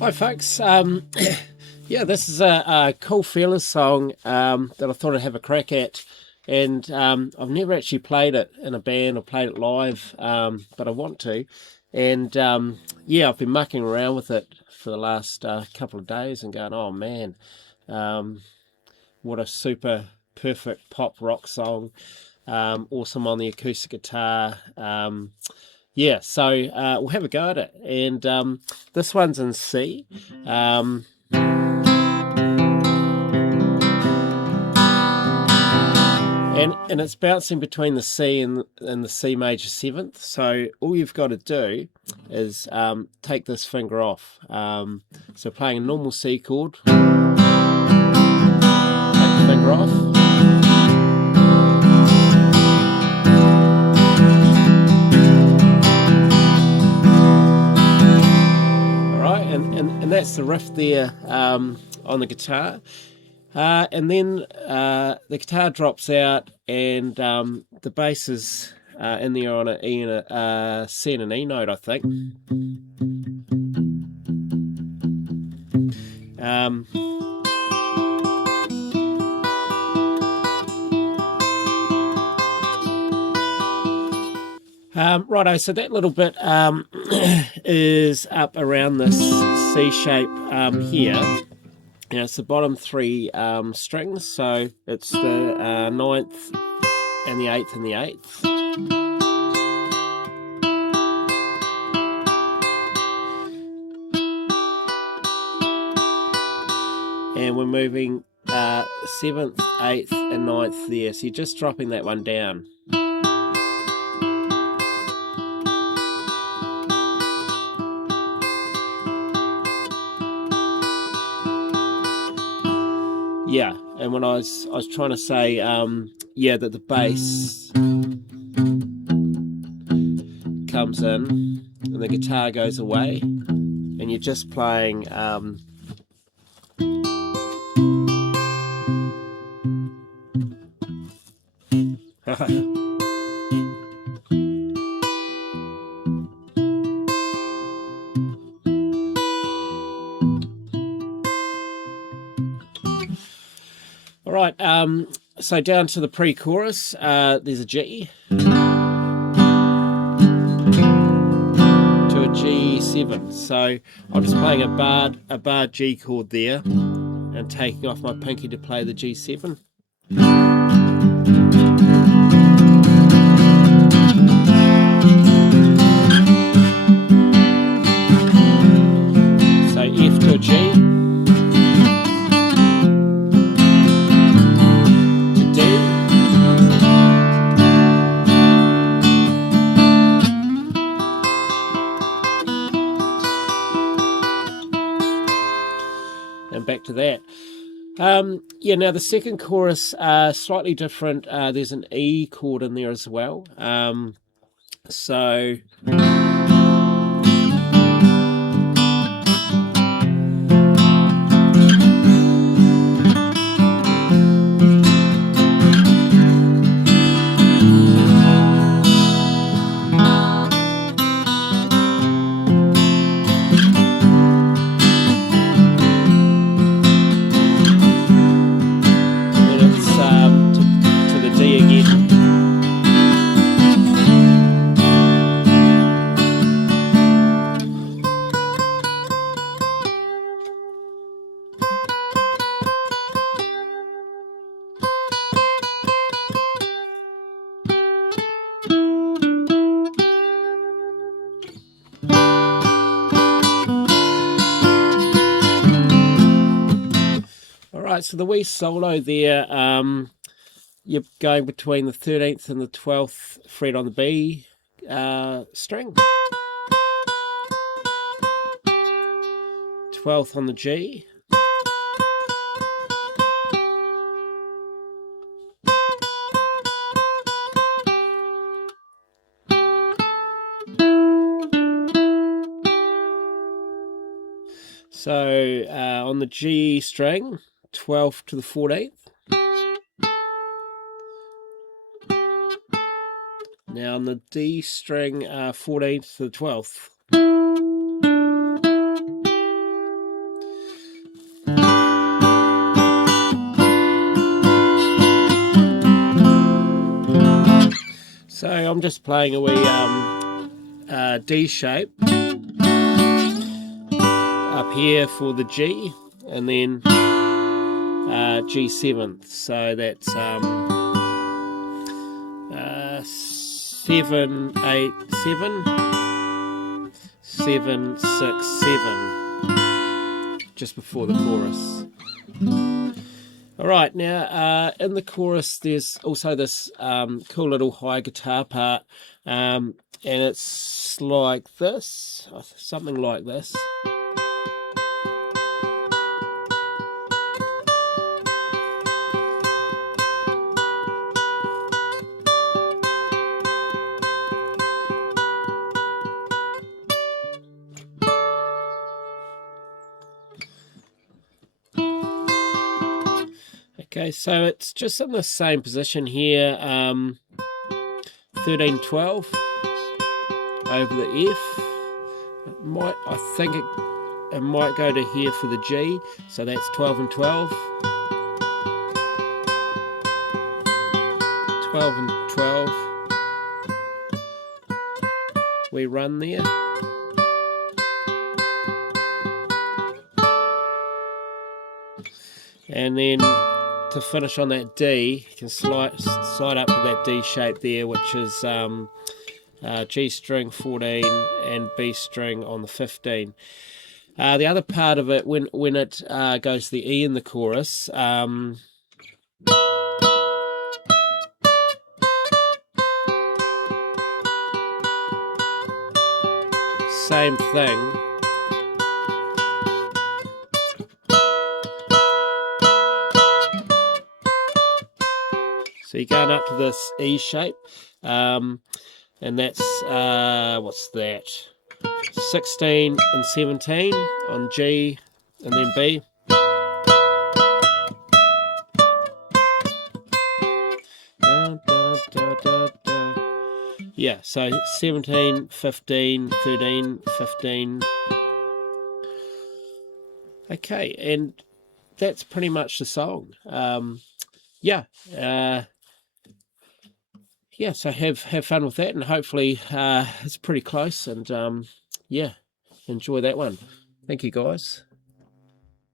Hi folks, yeah, this is a cool feeler song that I thought I'd have a crack at, and I've never actually played it in a band or played it live, but I want to, and yeah, I've been mucking around with it for the last couple of days and going, oh man, what a super perfect pop rock song, awesome on the acoustic guitar. Yeah, so we'll have a go at it, and this one's in C. And it's bouncing between the C and the C major seventh. So all you've got to do is take this finger off. So playing a normal C chord, take the finger off. And that's the riff there on the guitar, and then the guitar drops out, and the bass is in there on an E and a C and an E note, I think. Righto, so that little bit is up around this C shape here. Now it's the bottom three strings, so it's the ninth and the eighth and the eighth. And we're moving seventh, eighth and ninth there, so you're just dropping that one down. Yeah, and when I was trying to say, yeah, that the bass comes in and the guitar goes away, and you're just playing all right, so down to the pre-chorus, there's a G to a G7. So I'm just playing a bar G chord there and taking off my pinky to play the G7. So F to a G. And back to that. Yeah, now the second chorus, slightly different. There's an E chord in there as well. So right, so the wee solo there, you're going between the 13th and the 12th fret on the B, string, 12th on the G, so on the G string, 12th to the 14th. Now on the D string, 14th to the 12th. So I'm just playing a wee D shape up here for the G, and then G7th. So that's 7, 8, 7, 7, 6, 7, just before the chorus. Alright, now in the chorus there's also this cool little high guitar part, and it's like this, something like this. Okay, so it's just in the same position here, 13, 12 over the F. I think it might go to here for the G, so that's 12 and 12. 12 and 12. We run there. And then to finish on that D, you can slide up to that D shape there, which is G string 14 and B string on the 15. The other part of it, when it goes to the E in the chorus, same thing. So you're going up to this E shape, and that's, what's that, 16 and 17 on G and then B. Yeah, so 17, 15, 13, 15. Okay, and that's pretty much the song. Yeah, so have fun with that, and hopefully it's pretty close, and yeah, enjoy that one. Thank you, guys.